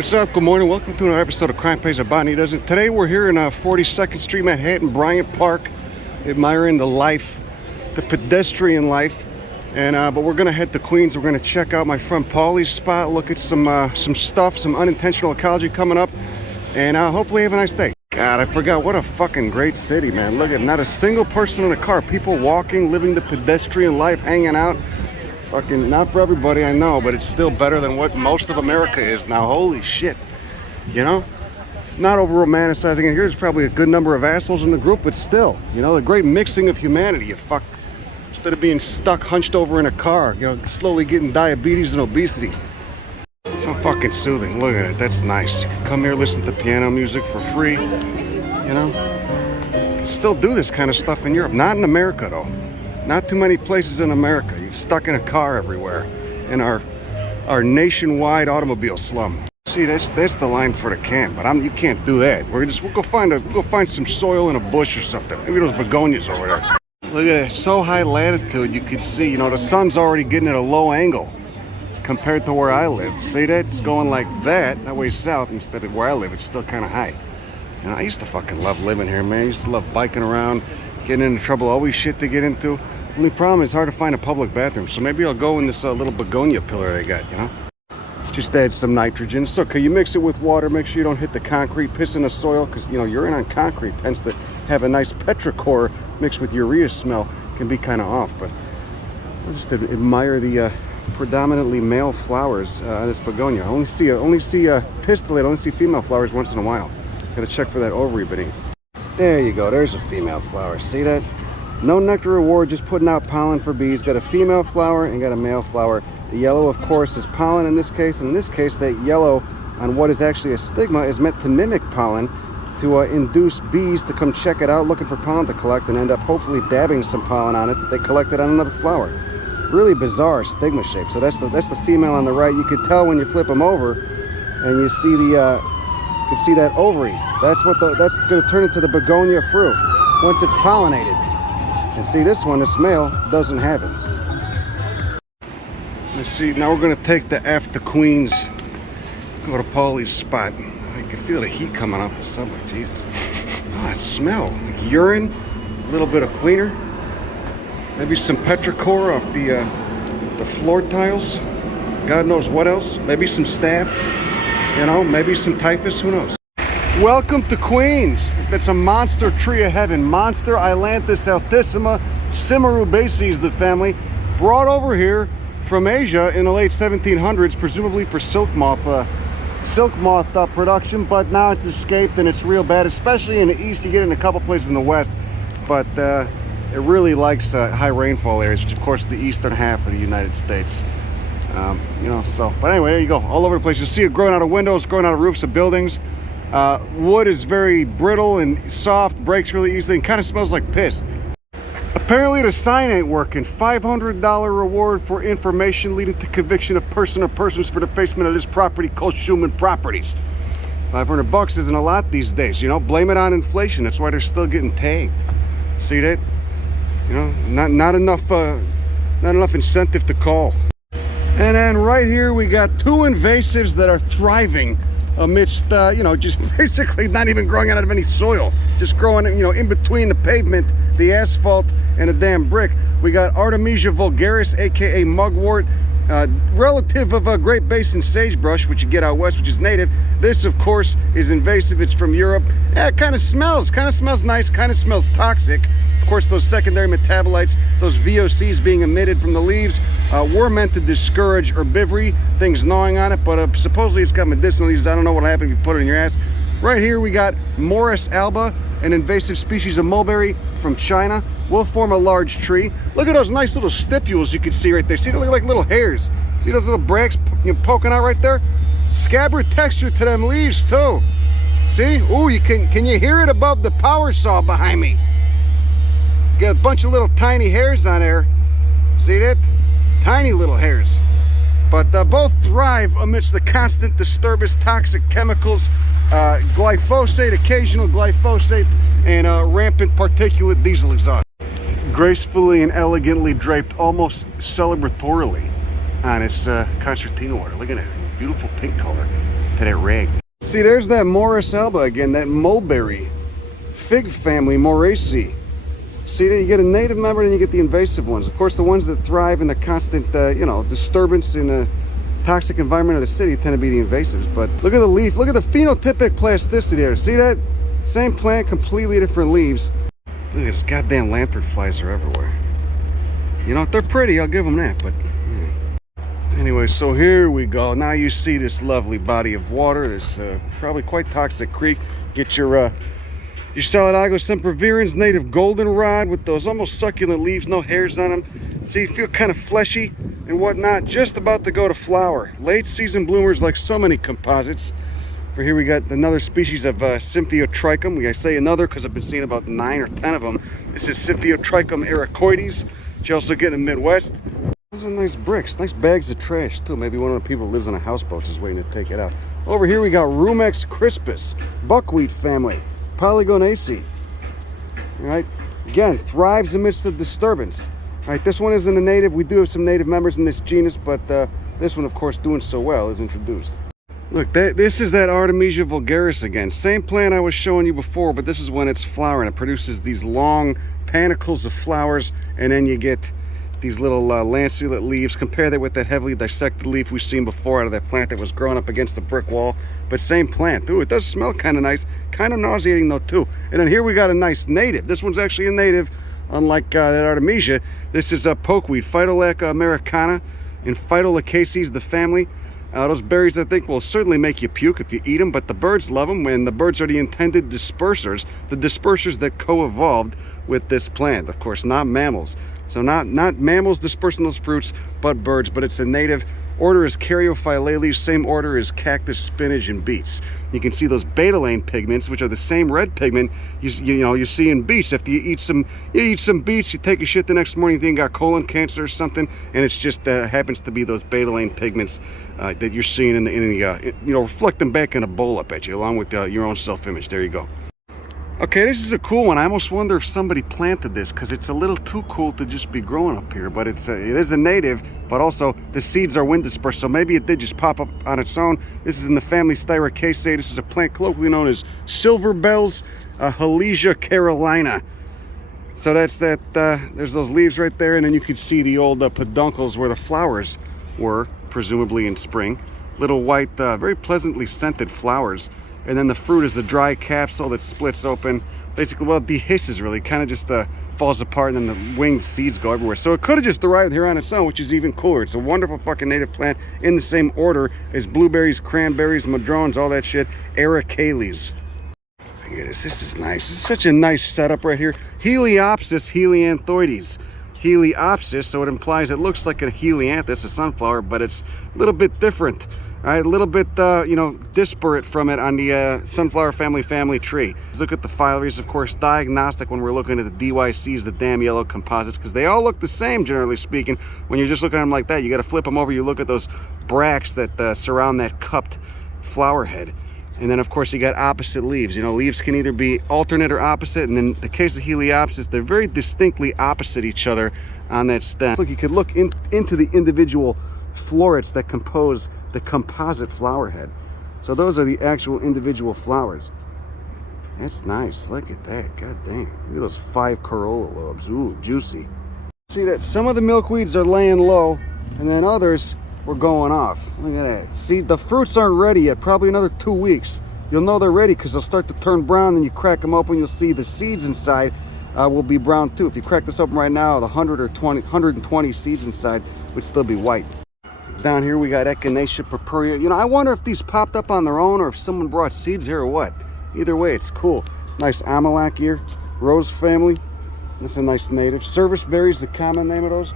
What's up? Good morning. Welcome to another episode of Crime Pays a Botany Doesn't. Today we're here in 42nd Street, Manhattan, Bryant Park, admiring the life, the pedestrian life. And but we're gonna head to Queens. We're gonna check out my friend Paulie's spot, look at some stuff, some unintentional ecology coming up, and hopefully have a nice day. God, I forgot, what a fucking great city, man. Look at, not a single person in a car. People walking, living the pedestrian life, hanging out. Fucking, not for everybody, I know, but it's still better than what most of America is now. Holy shit. You know? Not over romanticizing it. Here's probably a good number of assholes in the group, but still, you know, the great mixing of humanity. You fuck, instead of being stuck hunched over in a car, you know, slowly getting diabetes and obesity. So fucking soothing. Look at it. That's nice. You can come here, listen to piano music for free. You know? You can still do this kind of stuff in Europe. Not in America, though. Not too many places in America. You're stuck in a car everywhere in our nationwide automobile slum. See, that's the line for the camp, but you can't do that. We'll go find some soil in a bush or something. Maybe those begonias over there. Look at it, so high latitude you can see, you know, the sun's already getting at a low angle compared to where I live. See that? It's going like that way south instead of where I live. It's still kind of high. And I used to fucking love living here, man. I used to love biking around, getting into trouble, always shit to get into. Only problem is hard to find a public bathroom, so maybe I'll go in this little begonia pillar they got, you know? Just add some nitrogen. It's okay, you mix it with water, make sure you don't hit the concrete, piss in the soil, because, you know, urine on concrete tends to have a nice petrichor mixed with urea smell. Can be kind of off, but I'll just admire the predominantly male flowers on this begonia. I only see pistillate, I only see female flowers once in a while. Gotta check for that ovary beneath. There you go, there's a female flower, see that? No nectar reward, just putting out pollen for bees. Got a female flower and got a male flower. The yellow, of course, is pollen in this case. And in this case, that yellow on what is actually a stigma is meant to mimic pollen to induce bees to come check it out, looking for pollen to collect, and end up hopefully dabbing some pollen on it that they collected on another flower. Really bizarre stigma shape. So that's the female on the right. You could tell when you flip them over and you see you can see that ovary. That's going to turn into the begonia fruit once it's pollinated. And see, this one, this male, doesn't have it. Let's see, now we're going to take the F to Queens. Go to Paulie's spot. I can feel the heat coming off the subway, Jesus. Oh, that smell. Like urine, a little bit of cleaner. Maybe some petrichor off the floor tiles. God knows what else. Maybe some staph. You know, maybe some typhus, who knows. Welcome to Queens. That's a monster tree of heaven. Monster Ailanthus altissima. Simaroubaceae is the family. Brought over here from Asia in the late 1700s, presumably for silk moth production, but now it's escaped and it's real bad, especially in the east. You get it in a couple places in the west, but it really likes high rainfall areas, which of course is the eastern half of the United States. You know, so, but anyway, there you go, all over the place. You'll see it growing out of windows, growing out of roofs of buildings. Wood is very brittle and soft, breaks really easily, and kind of smells like piss. Apparently the sign ain't working. $500 reward for information leading to conviction of person or persons for defacement of this property called Schumann Properties. $500 isn't a lot these days, you know. Blame it on inflation. That's why they're still getting tagged. See that? You know, not enough incentive to call. And then right here we got two invasives that are thriving amidst, you know, just basically not even growing out of any soil, just growing, you know, in between the pavement, the asphalt, and a damn brick. We got Artemisia vulgaris, aka mugwort, relative of a Great Basin sagebrush, which you get out west, which is native. This, of course, is invasive. It's from Europe. Yeah, it kind of smells nice, kind of smells toxic. Of course, those secondary metabolites, those VOCs being emitted from the leaves, were meant to discourage herbivory, things gnawing on it, but supposedly it's got medicinal uses. I don't know what'll happen if you put it in your ass. Right here we got Morus alba, an invasive species of mulberry from China. Will form a large tree. Look at those nice little stipules you can see right there. See, they look like little hairs. See those little bracts, you know, poking out right there? Scabbard texture to them leaves too. See? Ooh, can you hear it above the power saw behind me? Got a bunch of little tiny hairs on there. See that? Tiny little hairs. But both thrive amidst the constant disturbance, toxic chemicals, glyphosate, occasional glyphosate, and rampant particulate diesel exhaust. Gracefully and elegantly draped, almost celebratorily, on its concertina water. Look at that beautiful pink color. to that rag. See, there's that Morris alba again, that mulberry. Fig family, Moraceae. See, you get a native member and you get the invasive ones. Of course, the ones that thrive in a constant, you know, disturbance in a toxic environment of the city tend to be the invasives. But look at the leaf. Look at the phenotypic plasticity there. See that? Same plant, completely different leaves. Look at this goddamn lantern flies are everywhere. You know, they're pretty, I'll give them that, but anyway, so here we go. Now you see this lovely body of water, this probably quite toxic creek. Get your Solidago sempervirens, native goldenrod with those almost succulent leaves, no hairs on them. See, you feel kind of fleshy and whatnot, just about to go to flower. Late season bloomers like so many composites. For here we got another species of Symphyotrichum. I say another because I've been seeing about 9 or 10 of them. This is Symphyotrichum ericoides, which you also get in the Midwest. Those are nice bricks, nice bags of trash too. Maybe one of the people who lives on a houseboat is waiting to take it out. Over here we got Rumex crispus, Buckwheat Family-Polygonaceae. All right, again, thrives amidst the disturbance. All right, this one isn't a native. We do have some native members in this genus, but this one, of course, doing so well, is introduced. Look, this is that Artemisia vulgaris again. Same plant I was showing you before, but this is when it's flowering. It produces these long panicles of flowers, and then you get these little lanceolate leaves. Compare that with that heavily dissected leaf we've seen before out of that plant that was growing up against the brick wall. But same plant. Ooh, it does smell kind of nice. Kind of nauseating though too. And then here we got a nice native. This one's actually a native, unlike that Artemisia. This is a pokeweed, Phytolacca americana, in Phytolaccaceae, the family. Those berries, I think, will certainly make you puke if you eat them, but the birds love them, and the birds are the intended dispersers, the dispersers that co-evolved with this plant. Of course, not mammals. So not mammals dispersing those fruits, but birds, but it's a native. Order is Caryophyllales, same order as cactus, spinach, and beets. You can see those betalain pigments, which are the same red pigment you see in beets. If you eat some beets, you take a shit the next morning, you think you got colon cancer or something, and it's just happens to be those betalain pigments that you're seeing in the reflecting back in a bowl up at you, along with your own self-image. There you go. Okay, this is a cool one. I almost wonder if somebody planted this because it's a little too cool to just be growing up here. But it is a native, but also the seeds are wind dispersed, so maybe it did just pop up on its own. This is in the Family-Asteraceae. This is a plant colloquially known as silver bells, Halesia carolina. So that's that. There's those leaves right there, and then you can see the old peduncles where the flowers were, presumably in spring. Little white, very pleasantly scented flowers. And then the fruit is a dry capsule that splits open. Basically, well, it dehisces really, kind of just falls apart, and then the winged seeds go everywhere. So it could have just arrived here on its own, which is even cooler. It's a wonderful fucking native plant in the same order as blueberries, cranberries, madrones, all that shit. Ericales. Look at this. This is nice. This is such a nice setup right here. Heliopsis helianthoides. Heliopsis, so it implies it looks like a helianthus, a sunflower, but it's a little bit different. All right, a little bit, disparate from it on the sunflower family tree. Let's look at the filaries, of course, diagnostic when we're looking at the DYCs, the damn yellow composites, because they all look the same, generally speaking. When you're just looking at them like that, you got to flip them over. You look at those bracts that surround that cupped flower head. And then, of course, you got opposite leaves. You know, leaves can either be alternate or opposite. And in the case of Heliopsis, they're very distinctly opposite each other on that stem. Look, you could look into the individual florets that compose the composite flower head. So those are the actual individual flowers. That's nice. Look at that. God dang. Look at those 5 corolla lobes. Ooh, juicy. See that some of the milkweeds are laying low, and then others were going off. Look at that. See, the fruits aren't ready yet. Probably another 2 weeks. You'll know they're ready because they'll start to turn brown, and you crack them open, you'll see the seeds inside will be brown too. If you crack this open right now, the 120 seeds inside would still be white. Down here we got Echinacea purpurea. You know, I wonder if these popped up on their own or if someone brought seeds here or what. Either way, it's cool. Nice Amalak here. Rose family. That's a nice native. Service berries, the common name of those.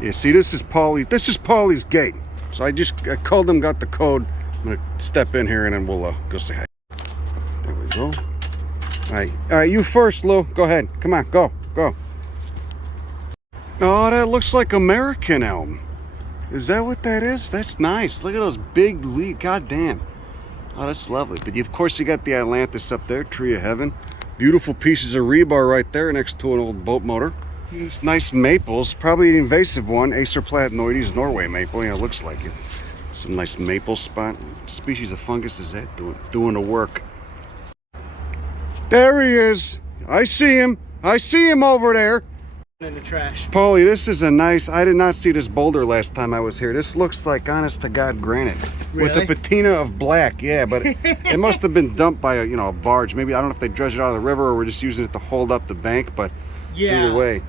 Yeah, see, this is Paulie. This is Paulie's gate. So I called them, got the code. I'm gonna step in here and then we'll go say hi. There we go. All right, you first, Lou. Go ahead. Come on, go. Oh, that looks like American elm. Is that what that is? That's nice. Look at those big leaves. God damn. Oh, that's lovely. But of course you got the Ailanthus up there, tree of heaven. Beautiful pieces of rebar right there next to an old boat motor. These nice maples, probably an invasive one, Acer platanoides, Norway maple. Yeah, it looks like it. It's a nice maple spot. What species of fungus is that doing the work? There he is. I see him. I see him over there. In the trash. Paulie, this is a nice, I did not see this boulder last time I was here. This looks like honest to God granite. Really? With a patina of black, yeah, but it must have been dumped by a barge. Maybe, I don't know if they dredged it out of the river or we're just using it to hold up the bank, but yeah, either way.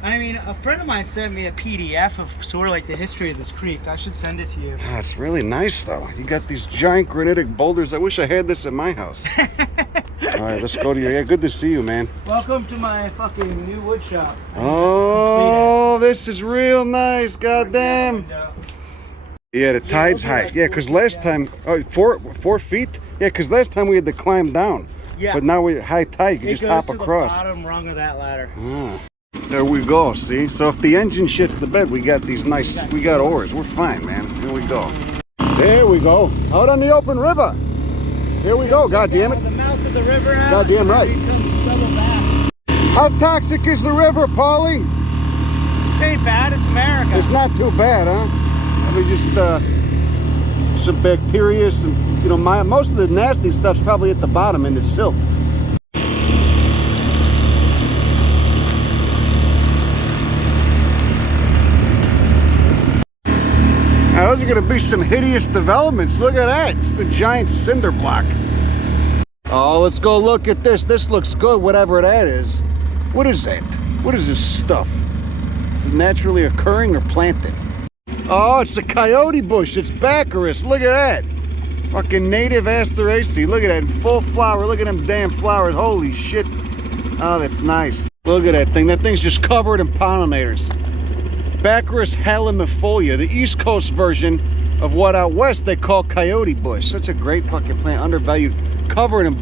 I mean, a friend of mine sent me a PDF of sort of like the history of this creek. I should send it to you. Ah, it's really nice though. You got these giant granitic boulders. I wish I had this at my house. All right, let's go to your, yeah, good to see you, man. Welcome to my fucking new wood shop. Oh, this is real nice, goddamn. Yeah, the tide's high. Yeah, because last time, oh, 4 feet? Yeah, because last time we had to climb down. Yeah. But now we high tide, you can just hop across. The bottom rung of that ladder. Ah, there we go, see? So if the engine shits the bed, we got these nice, we got oars. We're fine, man. Here we go. There we go. Out on the open river. Here we go, goddamn it. The mouth of the river out. Goddamn right. How toxic is the river, Paulie? It ain't bad, it's America. It's not too bad, huh? I mean, just some bacteria, some, you know, most of the nasty stuff's probably at the bottom in the silt. Now, those are going to be some hideous developments. Look at that. It's the giant cinder block. Oh, let's go look at this. This looks good, whatever that is. What is that? What is this stuff? Is it naturally occurring or planted? Oh, it's a coyote bush. It's Baccharis. Look at that. Fucking native Asteraceae. Look at that. In full flower. Look at them damn flowers. Holy shit. Oh, that's nice. Look at that thing. That thing's just covered in pollinators. Baccharis halimifolia, the East Coast version of what out west they call coyote bush. Such a great fucking plant, undervalued, covered in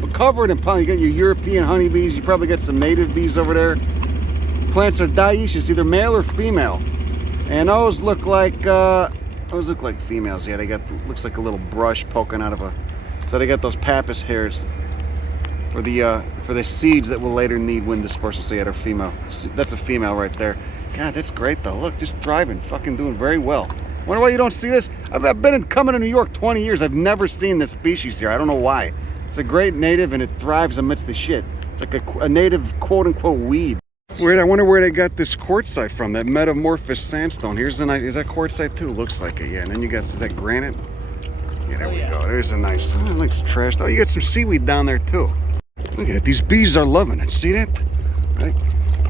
pollen. You got your European honeybees. You probably got some native bees over there. Plants are dioecious, either male or female, and those look like females. Yeah, they got, looks like a little brush poking out of a. So they got those pappus hairs for the seeds that will later need wind dispersal. So yeah, they're female. That's a female right there. God, that's great though. Look, just thriving, fucking doing very well. Wonder why you don't see this? I've been coming to New York 20 years. I've never seen this species here. I don't know why. It's a great native and it thrives amidst the shit. It's like a native quote-unquote weed. Weird. I wonder where they got this quartzite from. That metamorphous sandstone. Here's a nice. Is that quartzite too? Looks like it. Yeah. And then you got, is that granite? Yeah, there we go. There's a nice. Oh, it looks trashed. Oh, you got some seaweed down there too. Look at it. These bees are loving it. See that? Right.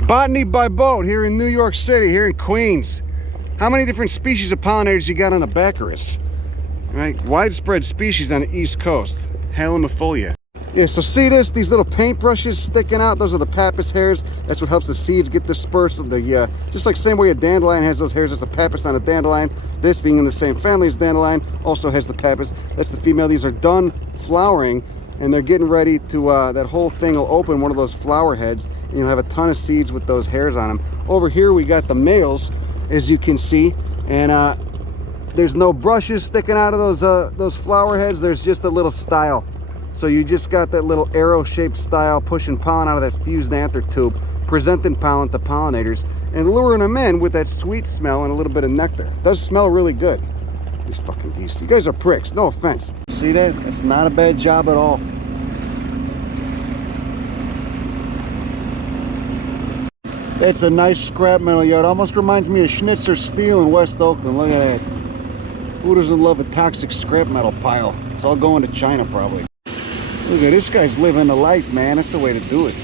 Botany by boat here in New York City, here in Queens. How many different species of pollinators you got on the Baccharis? Right, widespread species on the East Coast. Halimifolia. Yeah, so see this? These little paintbrushes sticking out. Those are the pappus hairs. That's what helps the seeds get dispersed. Just like same way a dandelion has those hairs. That's the pappus on a dandelion. This being in the same family as dandelion also has the pappus. That's the female. These are done flowering, and they're getting ready to, that whole thing will open one of those flower heads, and you'll have a ton of seeds with those hairs on them. Over here we got the males, as you can see, and there's no brushes sticking out of those flower heads. There's just a little style. So you just got that little arrow-shaped style pushing pollen out of that fused anther tube, presenting pollen to pollinators, and luring them in with that sweet smell and a little bit of nectar. It does smell really good. These fucking beasts. You guys are pricks, no offense. See that? That's not a bad job at all. That's a nice scrap metal yard. Almost reminds me of Schnitzer Steel in West Oakland. Look at that. Who doesn't love a toxic scrap metal pile? It's all going to China probably. Look at this guy's living the life, man. That's the way to do it.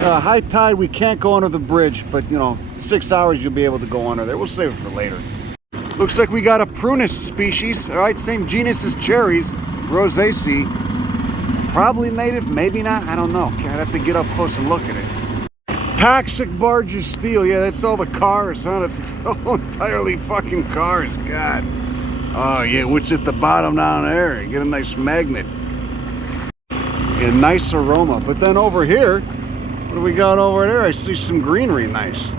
High tide, we can't go under the bridge, but you know, 6 hours you'll be able to go under there. We'll save it for later. Looks like we got a prunus species, all right, same genus as cherries, Rosaceae. Probably native, maybe not, I don't know. I'd have to get up close and look at it. Toxic barges steel, yeah, that's all the cars, huh? That's entirely fucking cars, God. Oh yeah, what's at the bottom down there? You get a nice magnet. Get a nice aroma. But then over here, what do we got over there? I see some greenery, nice.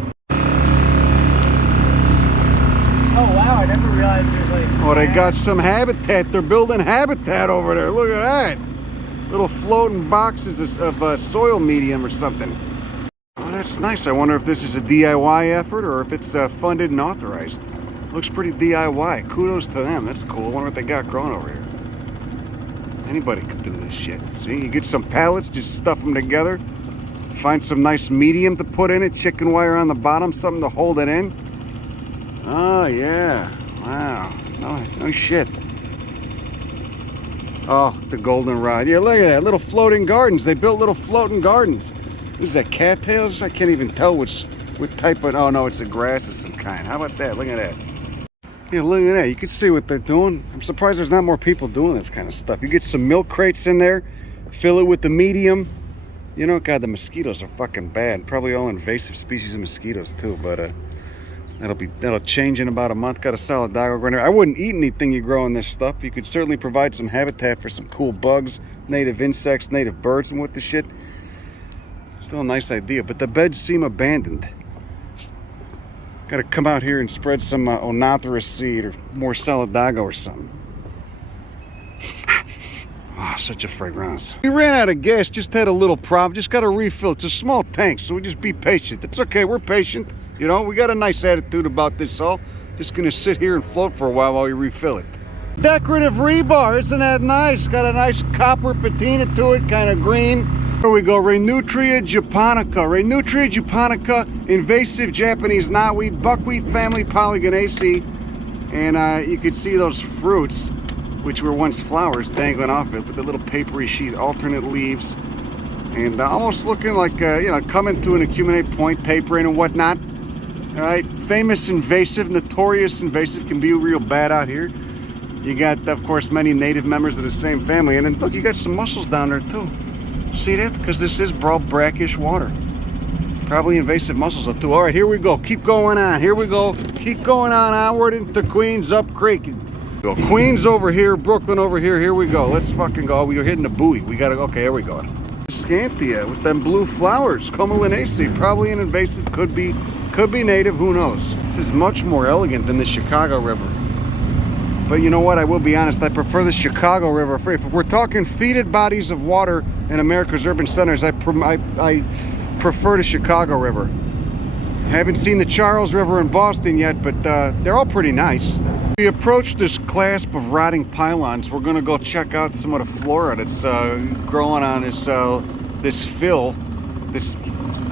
Oh wow, I never realized there's like... Oh, they got some habitat. They're building habitat over there. Look at that. Little floating boxes of soil medium or something. Oh, that's nice. I wonder if this is a DIY effort or if it's funded and authorized. Looks pretty DIY. Kudos to them. That's cool. I wonder what they got growing over here. Anybody could do this shit. See, you get some pallets, just stuff them together. Find some nice medium to put in it. Chicken wire on the bottom, something to hold it in. Oh, yeah. Wow. No shit. Oh, the goldenrod. Yeah, look at that. Little floating gardens. They built little floating gardens. Is that cattails? I can't even tell what type of... Oh, no, it's a grass of some kind. How about that? Look at that. Yeah, look at that. You can see what they're doing. I'm surprised there's not more people doing this kind of stuff. You get some milk crates in there. Fill it with the medium. You know, God, the mosquitoes are fucking bad. Probably all invasive species of mosquitoes, too. But that'll change in about a month. Got a Solidago growing there. I wouldn't eat anything you grow in this stuff. You could certainly provide some habitat for some cool bugs, native insects, native birds, and what the shit. Still a nice idea, but the beds seem abandoned. Got to come out here and spread some Ailanthus seed or more Solidago or something. Oh, such a fragrance. We ran out of gas, just had a little problem. Just got to refill. It's a small tank, so we just be patient. It's okay, we're patient. You know, we got a nice attitude about this all. Just going to sit here and float for a while we refill it. Decorative rebar, isn't that nice? Got a nice copper patina to it, kind of green. Here we go, Rhinutria japonica. Rhinutria japonica, invasive Japanese knotweed, Buckwheat Family-Polygonaceae. And you can see those fruits, which were once flowers, dangling off it with the little papery sheath, alternate leaves. And almost looking like, you know, coming to an acuminate point, tapering and whatnot. All right, famous invasive, notorious invasive, can be real bad out here. You got, of course, many native members of the same family. And then, look, you got some mussels down there, too. See that? Because this is broad brackish water. Probably invasive mussels too. All right, here we go. Keep going on. Here we go. Keep going on onward into Queens up creek. Go Queens over here, Brooklyn over here. Here we go. Let's fucking go. We are hitting the buoy. We gotta go. Okay, here we go. Scanthia with them blue flowers. Comolinaceae. Probably an invasive. Could be native. Who knows? This is much more elegant than the Chicago River. But you know what? I will be honest. I prefer the Chicago River. If we're talking fetid bodies of water in America's urban centers, I prefer the Chicago River. Haven't seen the Charles River in Boston yet, but they're all pretty nice. We approach this clasp of rotting pylons. We're going to go check out some of the flora that's growing on this fill, this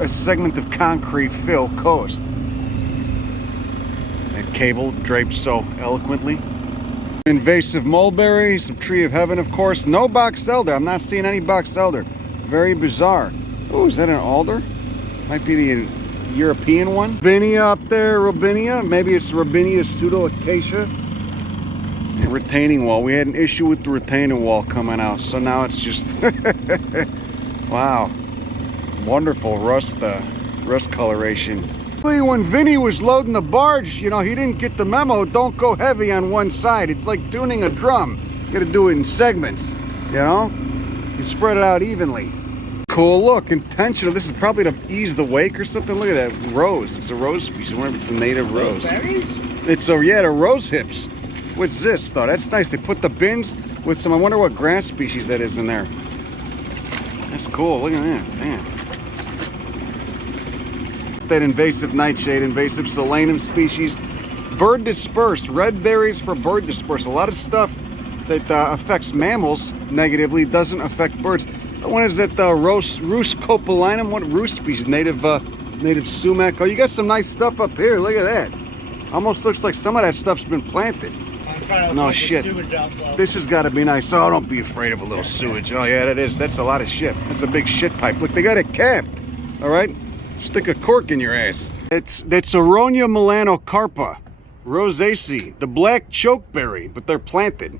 segment of concrete fill coast. That cable draped so eloquently. Invasive mulberry, some tree of heaven, of course. No box elder. I'm not seeing any box elder. Very bizarre. Oh, is that an alder? Might be the European one. Robinia up there, Robinia. Maybe it's Robinia pseudo-acacia. Retaining wall. We had an issue with the retaining wall coming out, so now it's just wow. Wonderful rust coloration. When Vinny was loading the barge, you know, he didn't get the memo. Don't go heavy on one side. It's like tuning a drum. You gotta do it in segments, you know? You spread it out evenly. Cool look, intentional. This is probably to ease the wake or something. Look at that rose. It's a rose species. I wonder if it's a native rose. Berries? It's the rose hips. What's this though? That's nice. They put the bins with some, I wonder what grass species that is in there. That's cool. Look at that. Damn. That invasive nightshade, invasive solanum species. Bird dispersed. Red berries for bird dispersed. A lot of stuff that affects mammals negatively doesn't affect birds. One is that Rus copalinum. What Rus species? Native sumac. Oh, you got some nice stuff up here. Look at that. Almost looks like some of that stuff's been planted. No shit. This has got to be nice. Oh, don't be afraid of a little sewage. Oh yeah, that is. That's a lot of shit. That's a big shit pipe. Look, they got it capped. All right. Stick a cork in your ass. That's Aronia melanocarpa, Rosaceae, the black chokeberry, but they're planted.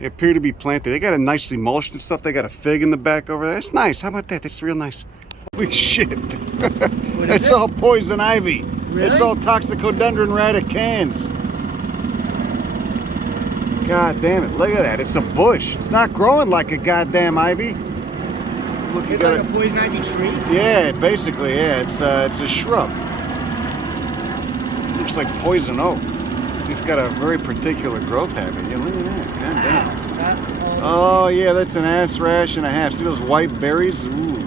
They appear to be planted. They got it nicely mulched and stuff. They got a fig in the back over there. That's nice. How about that? That's real nice. Holy shit. That's all poison ivy. Really? It's all Toxicodendron radicans. God damn it. Look at that. It's a bush. It's not growing like a goddamn ivy. Look, you it's got like a poison ivy tree? Yeah, basically, yeah. It's a shrub. Looks like poison oak. It's got a very particular growth habit. Yeah, look at that. God damn. That's Oh, yeah, that's an ass rash and a half. See those white berries? Ooh.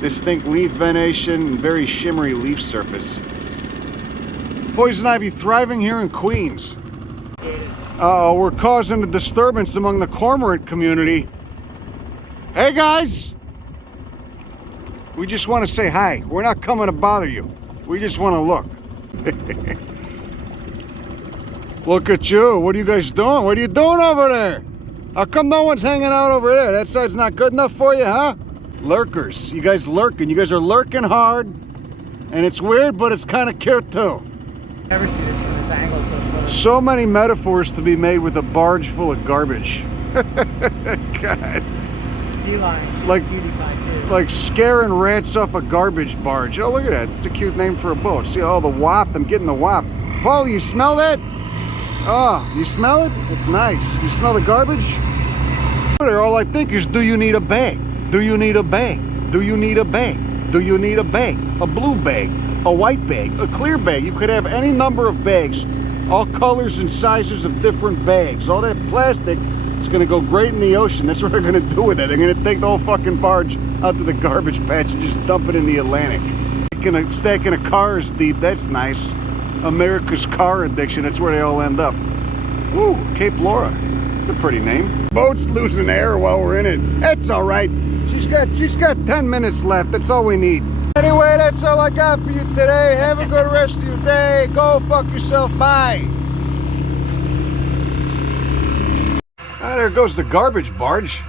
Distinct leaf venation and very shimmery leaf surface. Poison ivy thriving here in Queens. Uh-oh, we're causing a disturbance among the cormorant community. Hey guys! We just want to say hi. We're not coming to bother you. We just want to look. Look at you. What are you guys doing? What are you doing over there? How come no one's hanging out over there? That side's not good enough for you, huh? Lurkers. You guys lurking. You guys are lurking hard. And it's weird, but it's kind of cute too. Never see this from this angle so far. So many metaphors to be made with a barge full of garbage. God. Sea lions. Like scaring rats off a garbage barge. Oh, look at that. That's a cute name for a boat. See, oh, the waft. I'm getting the waft. Paulie, you smell that? Oh, you smell it? It's nice. You smell the garbage? All I think is, do you need a bag? Do you need a bag? Do you need a bag? Do you need a bag? A blue bag, a white bag, a clear bag. You could have any number of bags, all colors and sizes of different bags. All that plastic is going to go great in the ocean. That's what they're going to do with it. They're going to take the whole fucking barge out to the garbage patch and just dump it in the Atlantic. Stacking a cars deep, that's nice. America's car addiction, that's where they all end up. Ooh, Cape Laura. It's a pretty name. Boat's losing air while we're in it. That's all right. She's got 10 minutes left. That's all we need. Anyway, that's all I got for you today. Have a good rest of your day. Go fuck yourself. Bye. Ah, there goes the garbage barge.